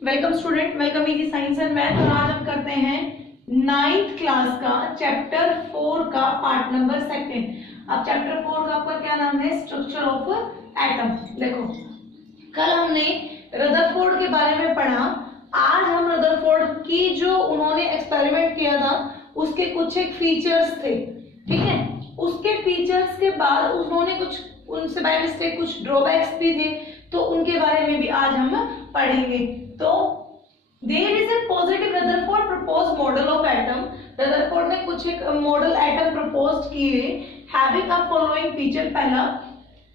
Welcome student, welcome easy science and math. और आज हम करते हैं 9th क्लास का चैप्टर 4 का पार्ट नंबर 2। अब चैप्टर 4 का आपका क्या नाम है? Structure of atom. देखो, कल हमने रदरफोर्ड के बारे में पढ़ा। आज हम रदरफोर्ड की जो उन्होंने एक्सपेरिमेंट किया था उसके कुछ एक फीचर्स थे, ठीक है। उसके फीचर्स के बाद उन्होंने कुछ उनसे बाय मिस्टेक कुछ ड्रॉबैक्स भी थे, तो उनके बारे में भी आज हम पढ़ेंगे। तो there is a positive Rutherford propose model of atom. Rutherford ने कुछ एक मॉडल एटम प्रपोज किए हैविंग अ फॉलोइंग फीचर। पहला,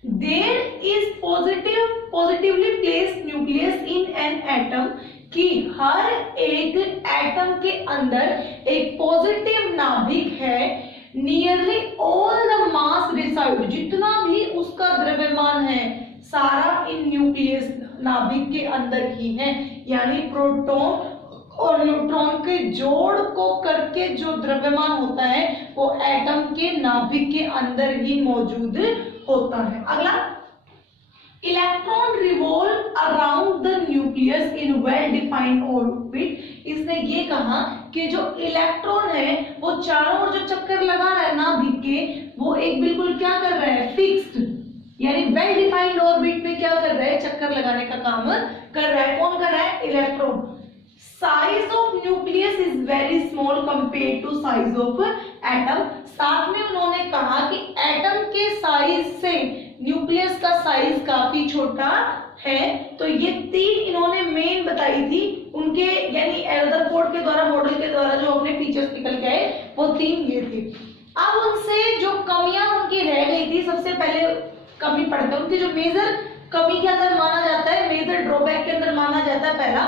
there is positively placed nucleus in an atom, कि हर एक एटम के अंदर एक पॉजिटिव नाभिक है। Nearly all the mass reside, जितना भी उसका द्रव्यमान है सारा इन न्यूक्लियस नाभिक के अंदर ही है। यानी प्रोटॉन और न्यूट्रॉन के जोड़ को करके जो द्रव्यमान होता है वो एटम के नाभिक के अंदर ही मौजूद होता है। अगला, electron revolve around the nucleus in well defined orbit. इसने ये कहा कि जो इलेक्ट्रॉन है वो चारों ओर जो चक्कर लगा रहा है नाभिक के, वो एक बिल्कुल क्या कर रहा है? फिक्स्ड, यानी वेल डिफाइंड ऑर्बिट में क्या कर रहा है? चक्कर लगाने का काम कर रहा है। कौन कर रहा है? Electron. Size of nucleus is very small compare to size of atom. साथ में उन्होंने कहा कि एटम के साइज से न्यूक्लियस का साइज काफी छोटा है। तो ये तीन इन्होंने मेन बताई थी उनके, यानी रदरफोर्ड के द्वारा, मॉडल के द्वारा जो अपने फीचर्स निकल के आए वो तीन ये थे। अब उनसे जो कमियां उनकी रह गई थी, सबसे पहले कमी पड़ता है उनकी जो मेजर कमी के अंदर माना जाता है, मेजर ड्रॉबैक के अंदर माना जाता है। पहला,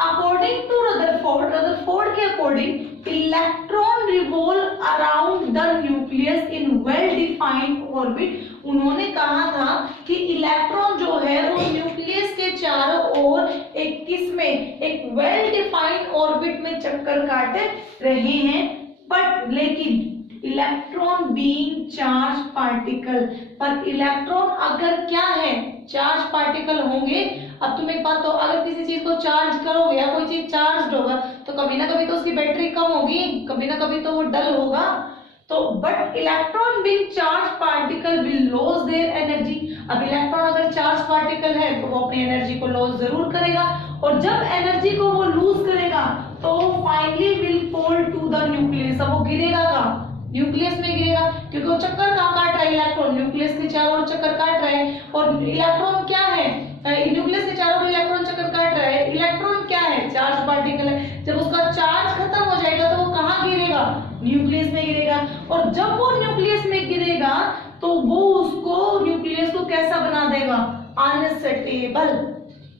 अकॉर्डिंग टू रदरफोर्ड के according electron revolve around the nucleus in well defined orbit. उन्होंने कहा था कि इलेक्ट्रॉन जो है वो न्यूक्लियस के चारों ओर एक किसमें, एक वेल डिफाइंड ऑर्बिट में चक्कर काट रहे हैं। बट लेकिन इलेक्ट्रॉन बीइंग चार्ज पार्टिकल, पर इलेक्ट्रॉन अगर क्या है? चार्ज पार्टिकल होंगे। अब तुम एक बात, तो अगर किसी चीज को चार्ज करोगे या कोई चीज चार्ज होगा तो कभी ना कभी तो उसकी बैटरी कम होगी, कभी ना कभी तो वो डल होगा। तो but electron being charge particle will loss their energy. अब इलेक्ट्रॉन अगर चार्ज पार्टिकल है तो वो अपनी एनर्जी को लॉस जरूर करेगा, और जब एनर्जी को वो लूज करेगा तो finally will fall to the nucleus. अब वो गिरेगा कहाँ? न्यूक्लियस में गिरेगा, क्योंकि वो चक्कर कहाँ काट रहा है? इलेक्ट्रॉन न्यूक्लियस के चारों ओर चक्कर काट रहा है। और इलेक्ट्रॉन क्या है? न्यूक्लियस के चारों ओर इलेक्ट्रॉन चक्कर काट रहा है। इलेक्ट्रॉन क्या है? चार्ज पार्टिकल है। जब उसका चार्ज खत्म हो जाएगा तो वो कहाँ गिरेगा? न्यूक्लियस में गिरेगा। और जब वो न्यूक्लियस में गिरेगा तो वो उसको, न्यूक्लियस को कैसा बना देगा? अनस्टेबल,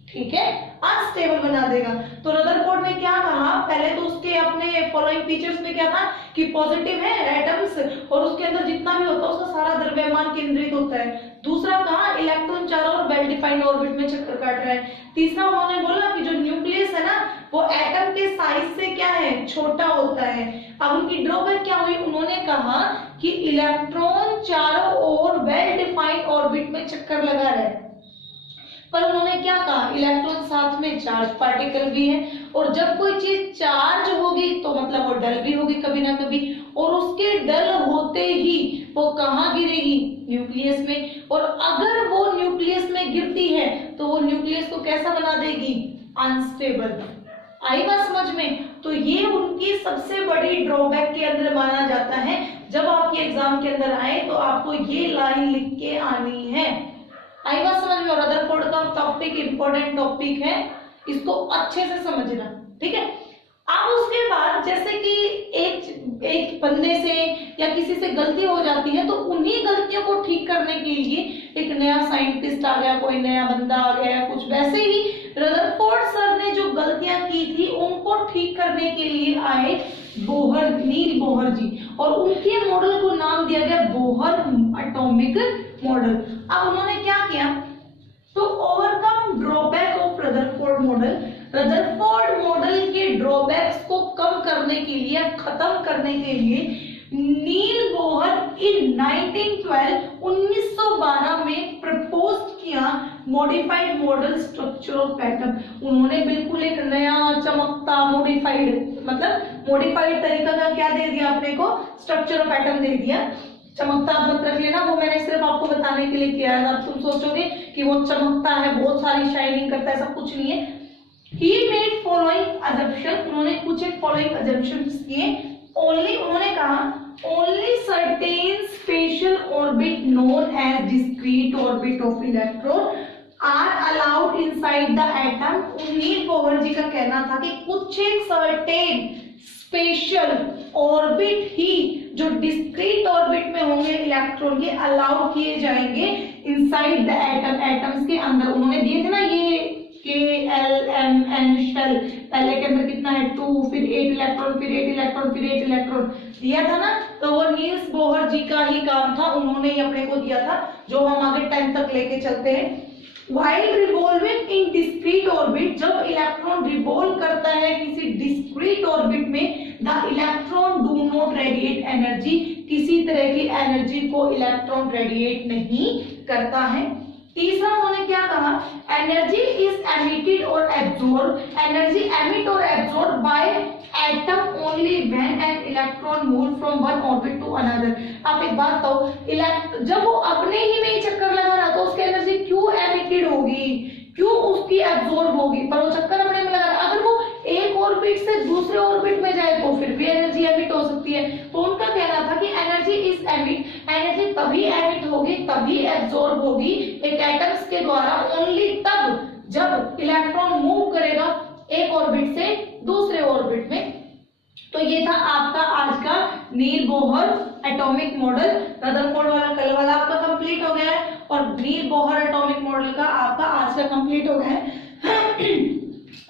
ठीक है, अनस्टेबल बना देगा। तो रदरफोर्ड ने क्या कहा? पहले तो उसके अपने फॉलोइंग फीचर्स में क्या था कि पॉजिटिव है एटम्स, और उसके अंदर जितना भी होता है उसका सारा द्रव्यमान केंद्रित होता है। दूसरा कहा, इलेक्ट्रॉन चारों ओर वेल डिफाइंड ऑर्बिट में चक्कर काट रहा है। तीसरा उन्होंने बोला कि जो न्यूक्लियस है ना वो एटम के साइज से क्या है? छोटा होता है। अब उनकी ड्रॉबैक क्या हुई? उन्होंने कहा कि इलेक्ट्रॉन चारों ओर वेल डिफाइंड ऑर्बिट में चक्कर लगा रहा है, पर उन्होंने क्या कहा? इलेक्ट्रॉन साथ में चार्ज पार्टिकल भी है, और जब कोई चीज चार्ज होगी तो मतलब वो डल भी होगी कभी ना कभी, और उसके डल होते ही वो कहाँ गिरेगी? न्यूक्लियस में। और अगर वो न्यूक्लियस में गिरती है तो वो न्यूक्लियस को कैसा बना देगी? अनस्टेबल। आई बात समझ में? तो ये उनकी सबसे बड़ी ड्रॉबैक के अंदर माना जाता है। जब आपके एग्जाम के अंदर आए तो आपको ये लाइन लिख के आनी है। आई बात समझ में? रदरफोर्ड का टॉपिक इंपॉर्टेंट टॉपिक है, इसको अच्छे से समझना, ठीक है। अब उसके बाद जैसे कि एक बंदे से या किसी से गलती हो जाती है तो उन्हीं गलतियों को ठीक करने के लिए एक नया साइंटिस्ट आ गया, कोई नया बंदा आ गया, कुछ वैसे ही रदरफोर्ड सर ने जो गलतियां की थी उनको ठीक करने के लिए आए बोहर, नील बोहर जी, और उनके मॉडल को नाम दिया गया बोहर एटॉमिक मॉडल। अब उन्होंने क्या किया? तो overcome drawback of Rutherford model, Rutherford model के ड्रॉबैक्स को कम करने के लिए, खत्म करने के लिए नील बोहर इन 1912 में प्रपोज किया modified model structure of atom, उन्होंने बिल्कुल एक नया चमकता मॉडिफाइड मतलब मॉडिफाइड तरीका का क्या दे दिया अपने को, स्ट्रक्चर ऑफ एटम दे दिया। चमकता मत रख लेना, वो मैंने सिर्फ आपको बताने के लिए किया है। अब तुम सोचोगे कि वो चमकता है, बहुत सारी शाइनिंग करता है, सब कुछ नहीं है। He made following assumption, उन्होंने कुछ एक फॉलोइंग assumptions किए। ओनली उन्होंने कहा only certain special orbit known as discrete orbit of electron are allowed inside the atom। Niels Bohr ji का कहना था कि कुछ एक certain स्पेशल ऑर्बिट ही जो डिस्क्रीट ऑर्बिट में होंगे इलेक्ट्रॉन के अलाउ किए जाएंगे इनसाइड द एटम, एटम्स के अंदर। उन्होंने दिए थे ना ये KLMN शेल, पहले के अंदर कितना है 2, फिर 8 इलेक्ट्रॉन, फिर 8 इलेक्ट्रॉन, फिर 8 इलेक्ट्रॉन दिया था ना, तो वो नील्स बोहर जी का ही काम था, उन्होंने ही अपने को दिया था, जो हम आगे 10 तक लेके चलते हैं। While revolving in discrete orbit, जब इलेक्ट्रॉन रिवॉल्व करता है किसी डिस्क्रीट ऑर्बिट में, the electron do not radiate energy, किसी तरह की एनर्जी को इलेक्ट्रॉन रेडिएट नहीं करता है। तीसरा उन्होंने क्या कहा, एनर्जी इज एमिटेड और एब्जॉर्ब, एनर्जी एमिट और absorb by atom only when an electron move from one orbit to another. आप एक बात तो, जब वो अपने ही में चक्कर लगा रहा तो उसकी एनर्जी क्यों एमिटेड होगी, क्यों उसकी एब्जॉर्ब होगी, पर वो चक्कर अपने में लगा रहा। अगर वो एक ऑर्बिट से दूसरे ऑर्बिट में जाए तो फिर भी एनर्जी एमिट हो सकती है। तो उनका कहना था कि एनर्जी इज एमिट, एनर्जी तभी एमिट होगी, तभी एब्जॉर्ब होगी एक एटम्स के द्वारा ओनली तब जब इलेक्ट्रॉन मूव करेगा एक ऑर्बिट से दूसरे ऑर्बिट में। तो ये था आपका आज का नील बोहर एटॉमिक मॉडल। रदरफोर्ड वाला कल वाला आपका कंप्लीट हो गया है और नील बोहर एटॉमिक मॉडल का आपका आज का कंप्लीट हो गया है।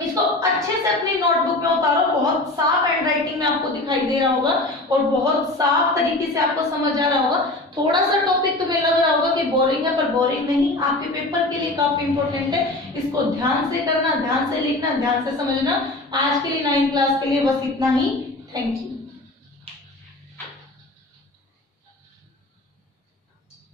इसको अच्छे से अपनी नोटबुक में उतारो, बहुत साफ हैंड राइटिंग में आपको दिखाई दे रहा होगा और बहुत साफ तरीके से आपको समझ आ रहा होगा। थोड़ा सा टॉपिक तुम्हें लग रहा होगा कि बोरिंग है, पर बोरिंग नहीं, आपके पेपर के लिए काफी इंपॉर्टेंट है। इसको ध्यान से करना, ध्यान से लिखना, ध्यान से समझना। आज के लिए 9th क्लास के लिए बस इतना ही। Thank you.